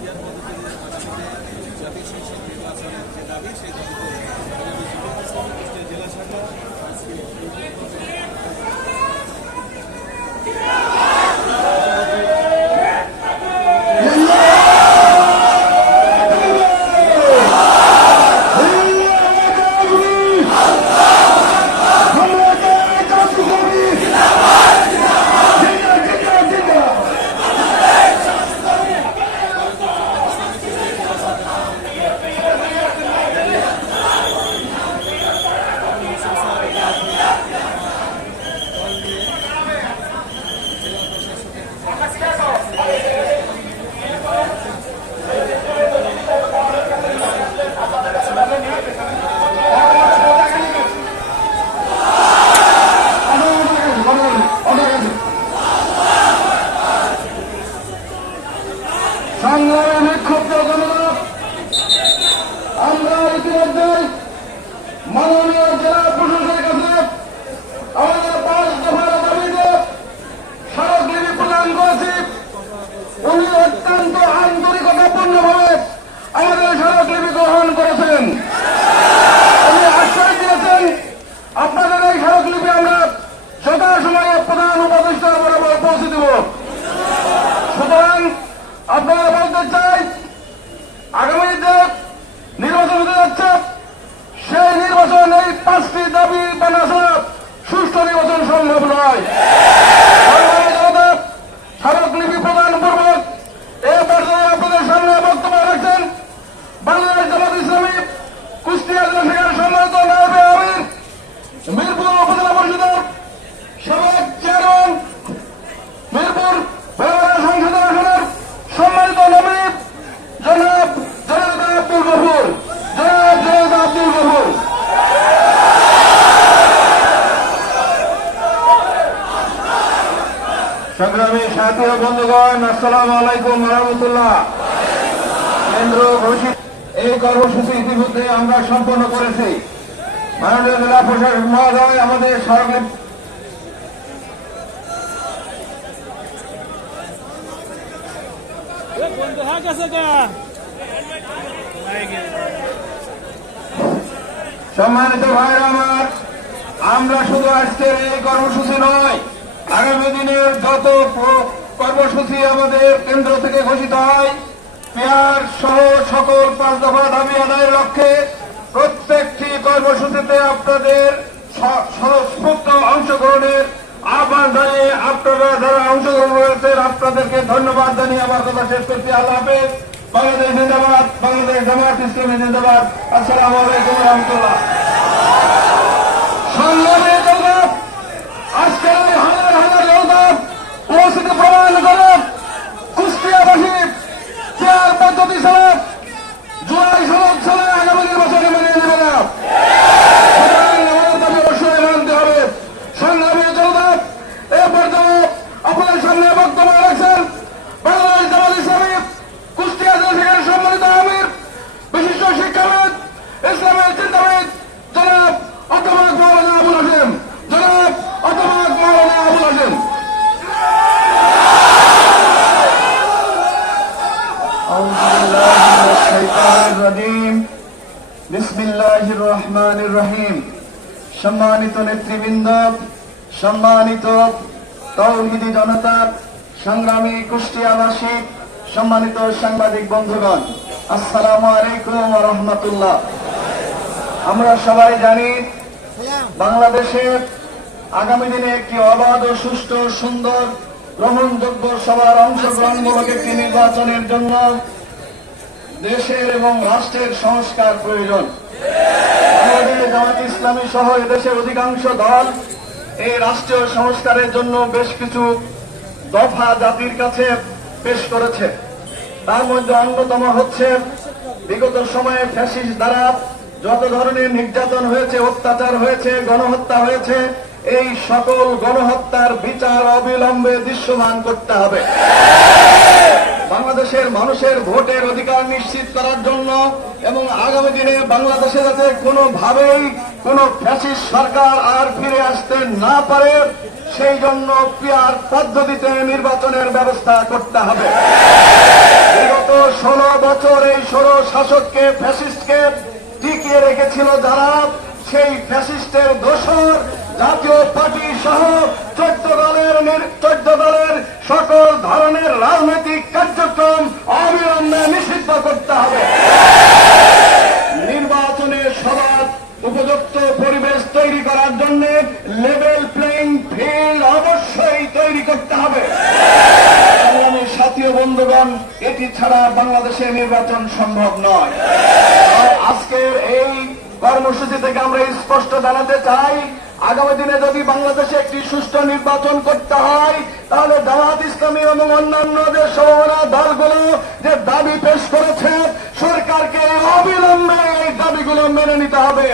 ইখতিয়ার পদ্ধতিতে আগামীতে জাতীয় সংসদ নির্বাচনের যে দাবি সেই দাবিতে কুষ্টিয়া জেলা শাখা আজকে সংগ্রামে বিক্ষুব্ধ জনতা আমরা ইতিমধ্যে মাননীয় জেলা প্রশাসনের কাছে আমাদের পাঁচ দফার দাবিতে স্মারকলিপি প্রদান করেছি উনি অত্যন্ত আন্তরিকতাপূর্ণভাবে আমাদের স্মারকলিপি গ্রহণ করেছেন উনি আশ্বাস দিয়েছেন আপনাদের এই স্মারকলিপি আমরা যথাসময়ে প্রধান উপদেষ্টা বরাবর পৌঁছে দেব সুতরাং আপনারা বলতে চাই আগামীতে নির্বাচন হতে যাচ্ছে সেই নির্বাচন এই পাঁচটি দাবি মানা ছাড়া সুষ্ঠু নির্বাচন সম্ভব সাথী বন্ধুগণ, আসসালামু আলাইকুম রহমতুল্লাহ কেন্দ্র ঘোষিত। এই কর্মসূচি ইতিমধ্যে আমরা সম্পন্ন করেছি। মাননীয় জেলা প্রশাসক মহোদয়, আমাদের সরকার সম্মানিত ভাইরা আমার, আমরা শুধু আজকের এই কর্মসূচি নয় আগামী দিনের যত কর্মসূচি আমাদের কেন্দ্র থেকে ঘোষিত হয়, পেয়ার সহ সকল পাঁচ দফা দাবি আদায়ের লক্ষ্যে প্রত্যেকটি কর্মসূচিতে আপনাদের স- অংশগ্রহণের আহ্বান জানিয়ে আপনারা যারা অংশগ্রহণ করেছেন, আপনাদেরকে ধন্যবাদ জানিয়ে আমার কথা শেষ করছি। আল্লাহ বাংলাদেশ জিন্দাবাদ, বাংলাদেশ জামাত ইসলামী জিন্দাবাদ। আসসালামু আলাইকুম রহমতুল্লাহ সংগ্রামী জনতা আজকে এই হাজার হাজার জনতা উপস্থিতি প্রমাণ করে কুষ্টিয়াবাসী চেয়ার পদ্ধতি ছাড়া জুলাই সনদ ছাড়া আগামী নির্বাচনে মেনে নেবে না সুতরাং আমাদের দাবি অবশ্যই মানতে হবে সংগ্রামী জনতা এ পর্যায়ে আপনাদের সামনে বক্তব্য রাখছেন বাংলাদেশ জামাত ইসলামী কুষ্টিয়া জেলা শাখার সম্মানিত আমির বিশিষ্ট শিক্ষাবিদ ইসলামের চিন্তাবিদ জনাব অধ্যাপক মৌলানা আবুল হাসেম জনাব অধ্যাপক মৌলানা আবুল হাসেম أعوذ بالله من الشيطان الرجيم بسم الله الرحمن الرحيم সম্মানিত নেতৃবৃন্দ সম্মানিত তৌহিদি জনতা সংগ্রামী কুষ্টিয়াবাসী সম্মানিত সাংবাদিক বন্ধুগণ আসসালামু আলাইকুম রহমতুল্লাহ আমরা সবাই জানি বাংলাদেশে আগামী দিনে একটি অবাধ ও সুষ্ঠু সুন্দর গ্রহণযোগ্য সবার অংশগ্রহণমূলক একটি নির্বাচনের জন্য দেশের এবং রাষ্ট্রের সংস্কার প্রয়োজন। জামাত ইসলামী সহ এদেশের অধিকাংশ দল এই রাষ্ট্রীয় সংস্কারের জন্য বেশ কিছু দফা জাতির কাছে পেশ করেছে। তার মধ্যে অন্যতম হচ্ছে বিগত সময়ে ফ্যাসিস্ট দ্বারা যত ধরনের নির্যাতন হয়েছে, অত্যাচার হয়েছে, গণহত্যা হয়েছে এই সকল গণহত্যার বিচার অবিলম্বে দৃশ্যমান করতে হবে। বাংলাদেশের মানুষের ভোটের অধিকার নিশ্চিত করার জন্য এবং আগামী দিনে বাংলাদেশে যাতে কোনোভাবেই কোনো ফ্যাসিস্ট সরকার আর ফিরে আসতে না পারে, সেই জন্য পিয়ার পদ্ধতিতে নির্বাচনের ব্যবস্থা করতে হবে। বিগত ষোলো বছর এই ষোলো শাসককে, ফ্যাসিস্টকে টিকিয়ে রেখেছিল যারা, সেই ফ্যাসিস্টের দোষর জাতীয় পার্টি সহ চোদ্দ দলের চোদ্দ দলের সকল ধরনের রাজনৈতিক কার্যক্রম অবিলম্বে নিষিদ্ধ করতে হবে। নির্বাচনের সবার উপযুক্ত পরিবেশ তৈরি করার জন্য লেভেল প্লেইং ফিল্ড অবশ্যই তৈরি করতে হবে। সংগ্রামী সাথী ও বন্ধুগণ, এটি ছাড়া বাংলাদেশে নির্বাচন সম্ভব নয়। আজকের এই কর্মসূচি থেকে আমরা স্পষ্ট জানাতে চাই, আগামী দিনে যদি বাংলাদেশে একটি সুষ্ঠু নির্বাচন করতে হয়, তাহলে দাওয়াত ইসলামী এবং অন্যান্য যে সমমনা দলগুলো যে দাবি পেশ করেছে, সরকারকে অবিলম্বে এই দাবিগুলো মেনে নিতে হবে।